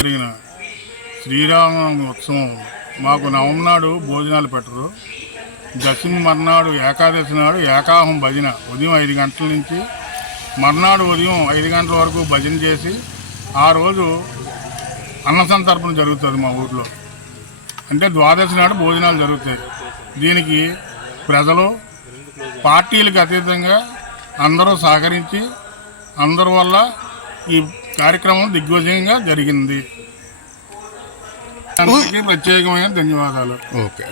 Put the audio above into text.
జరిగిన శ్రీరామనవమి ఉత్సవం మాకు నవమి నాడు భోజనాలు పెట్టరు. దశమి మర్నాడు ఏకాదశి నాడు ఏకాహం భజన ఉదయం 5 గంటల నుంచి మర్నాడు ఉదయం 5 గంటల వరకు భజన చేసి ఆ రోజు అన్న సంతర్పణ జరుగుతుంది మా ఊర్లో. అంటే ద్వాదశి నాడు భోజనాలు జరుగుతాయి. దీనికి ప్రజలు పార్టీలకు అతీతంగా అందరూ సహకరించి అందరి వల్ల ఈ కార్యక్రమం దిగ్విజయంగా జరిగింది. అందరికీ ప్రత్యేకమైన ధన్యవాదాలు. ఓకే.